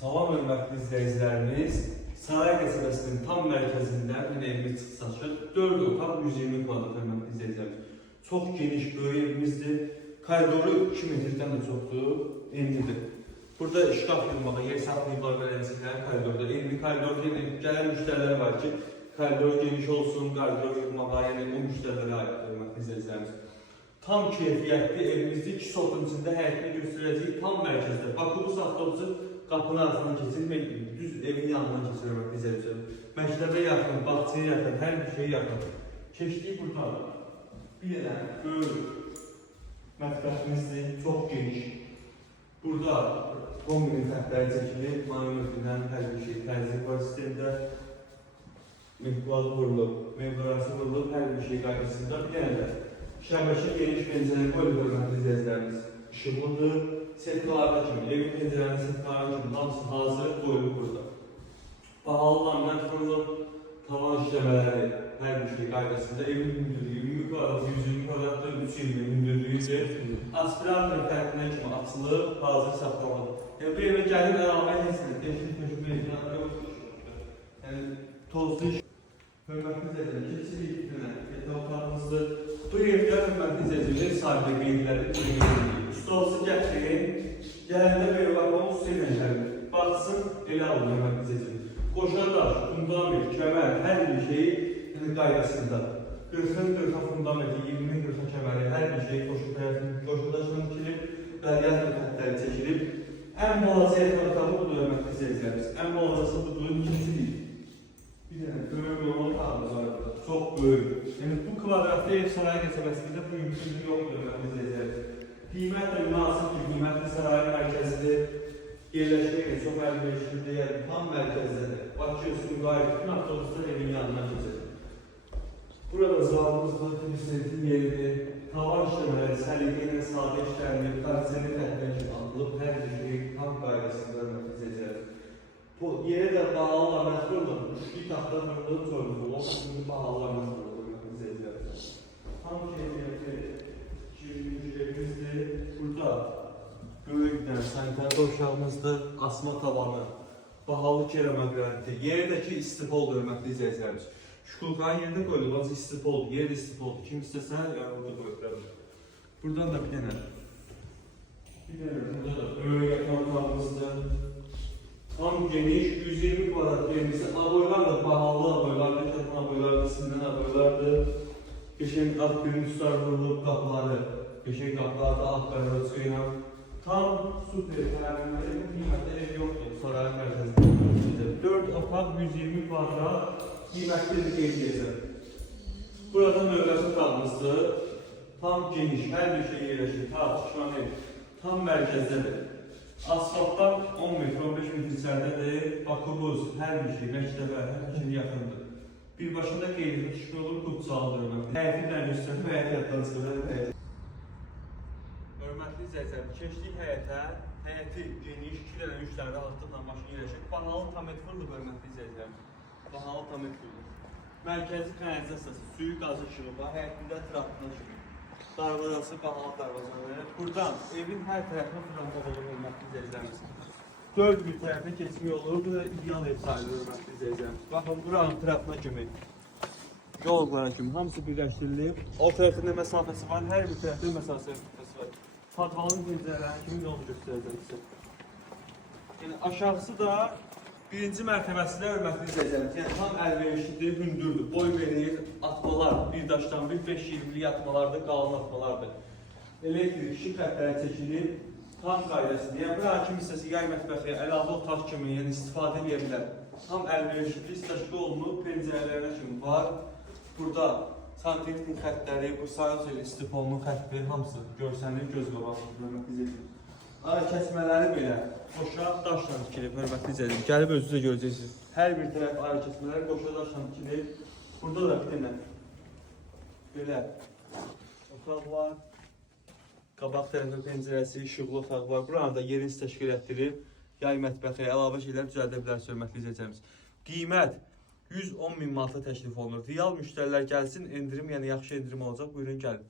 Salam hörmətli izləyicilərimiz, Saray qəsəbəsinin tam mərkəzində bir evimiz çıxsın. 4 otaq 120 kvadrat hörmətli izləyicilərimiz. Çox geniş, böyük evimizdir. Koridoru 2 metrdən də çoxdur, enlidir. Burada şkaf yığmağa, yer saxlayıblar beləncəklər koridorda. Enli koridor gələn müştərilər var ki, koridor geniş olsun, koridor yığmağa, yəni o müştərilərə aid hörmətli izləyicilərimiz. Tam keyfiyyətli evimizdir. 2 sotun içində həyətini göstərəcək, tam mərkəzdə. Bakubus avtobusu qapının arasından keçir və düz evin yanından keçir hörmətli izləyicilərimiz. Məktəbə yaxın, bağçaya yaxın, hər bir şeyə yaxın. Keçdik burada. Bir yerdən böyük mətbəximizdir, çox geniş. Burada kombinin xətləri çəkilir, manueldən hər bir şey təzyiq var sistemdə. Mehval vurulub, mehvarası vurulub, hər bir şey qaydasında. Bir dənə də şəbəkə geniş pəncərəni qoyulub hörmətli izləyicilərimiz. İşıqlıdır, setkalarda kimi, evin pəncərənin setkalarda kimi hamısı hazır qoyulub burada. Bahalı lamət vurulub, tavan işləmələri, hər bir şey qaydasında. Evin hündürlüyü 120 kvadrat, 120 kvadratdır, 320 hündürlüyüdür. Aspirator tərəfindən kimi açılıb, hazır saxlanılıb. Yəni bu evə gəlin əlavə edirsiniz, eşlik məcbur yəni tozlu iş. Hörmətli izləyicilərimiz, keçirik günə, yataq otağımızdır. Bu evdə hörmətli izləyicilərimiz sahibi qeydləri ustalısı gətirin, gəlində belə baxmamız suyla gəlir. Baxsın, elə alın hörmətli izləyicilərimiz. Qoşadaş, fundament, kəmər, hər bir şeyi qaydasında. 40-40 fundamenti, 20-40 kəməri, hər bir şeyi qoşadaşla tikilib, radiator xətləri çəkilib. Ən balaca yataq otağı budur hörmətli izləyicilərimiz. Ən balacası budur, keçirik. Bir dənə böyük olan otağımız var burada, çox böyük. Yəni bu kvadratlı ev Saray qəsəbəsində bu mümkünlük yoxdur hörmətli izləyicilərimiz. Qiymətlə münasib ki, qiymətli Sarayın mərkəzidir. Yerləşmək çox əlverişlidir, yəni tam mərkəzdədir. Bakı, Sumqayıt, bütün avtobuslar evin yanından keçir. Burada zalımızda temizlətin yeridir. Tavan işləmələri, səliqə ilə sadə işlərilir, qarsiyeli təhvəl kimi atılıb, hər bir şey tam qaydasında hörmətli izləyicilərimiz. Bu yerə də bahalı lamət vurulur, üçlü taxta vurulur, çoğunluğu, o şimdi bahalı lamət vurulur, izləyicilərimiz. Tam keyfiyyətli evimizdir. Burada böyükdən sanitar qovşağımızdır, asma tavanı, bahalı kerama qraniti, yerdəki istifoldur, hörmətli izləyicilərimiz. Şkulkanın yerində qoyulur, bazı istifoldur, yer istifoldur, kim istəsə, yəni orada qoyulur. Buradan da bir dənə, burada da böyük yatan otağımızdır. Tam geniş, 120 kvadrat evimizdə aboylar da bahalı aboylardır, kətin aboylardır, sindən aboylardır. Qəşəng alt gürüntüslər vurulub qapıları, qəşəng qapılarda alt bərabər ilə. Tam super tərəfində bu qiymətdə ev yoxdur, Sarayın mərkəzində. 4 otaq 120 kvadrat qiymətli bir ev deyəcək. Burada növbəsi otağımızdır. Tam geniş, hər bir şey yerləşir, tartışman ev, tam mərkəzdədir. Asfaltdan 10 metr, 15 metr içəridədir. Bakubus, hər bir şey, məktəbə, hər bir şey yaxındır. Birbaşında qeydində şükür olur, qutsalıdır. Həyəti ilə göstərim, həyəti yaddan çıxırır. Hörmətli izləyicilərimiz, keçdik həyətə. Həyəti geniş, 2 dənə, 3 dənə rahatlıqla maşın yerləşir. Bahalı tamet vurulur, hörmətli izləyicilərimiz. Bahalı tamet vurulur. Mərkəzi kanalizasiyası, suyu qazı işığı var, həyətində trapına çıxır. Darvazası, bahalı darvazaları. Buradan evin hər tərəfinə fırlanmaq olur, hörmətli izləyicilərimiz. 4 bir tərəfinə keçmək olur, bu da ideal ev sahibi, hörmətli izləyicilərimiz. Baxın, buranın tərəfinə kimi, yollara kimi, hamısı birləşdirilib. O tərəfində məsafəsi var, hər bir tərəfində məsafəsi var. Padvalın pəncərələri kimi yolu göstərəcəm sizə. Yəni aşağısı da birinci mərtəbəsində hörmətli izləyicilərimiz. Yəni tam əlverişlidir, hündürdür, boy verir, atmalar, bir daşdan bir 5-20'lik atmalardır, qalın atmalardır. Elektrik işıq xətləri çəkilir, tam qaydasında. Yəni bura hakim hissəsi yay mətbəxi, əlavə otaq kimi, yəni istifadə edə bilər. Tam əlverişlidir, istəşqə olunub, pəncərələrə kimi var. Burada santimetrin xətləri, bu sayı istifolunun xəttləri hamısı görsənir, göz qabaqsınız, hörmətli izləyicilərimiz. Ara kəsmələri belə qoşa daşla tikilib, hörmətli izləyicilərimiz. Gəlib özünüzə görəcəksiniz. Hər bir tərəf ara kəsmələri qoşa daşla tikilib. Burada da bir dənə belə otaq var. Qabaq tərəfə pəncərəsi, işıqlı otaq var. Buranı da yerin təşkil etdirib. Yay mətbəxi, əlavə şeylər düzəldə bilərsiniz, hörmətli izləyicilərimiz. Qiymət 110.000 manata təklif olunur. Real müştərilər gəlsin, endirim, yəni yaxşı endirim olacaq. Buyurun gəlin.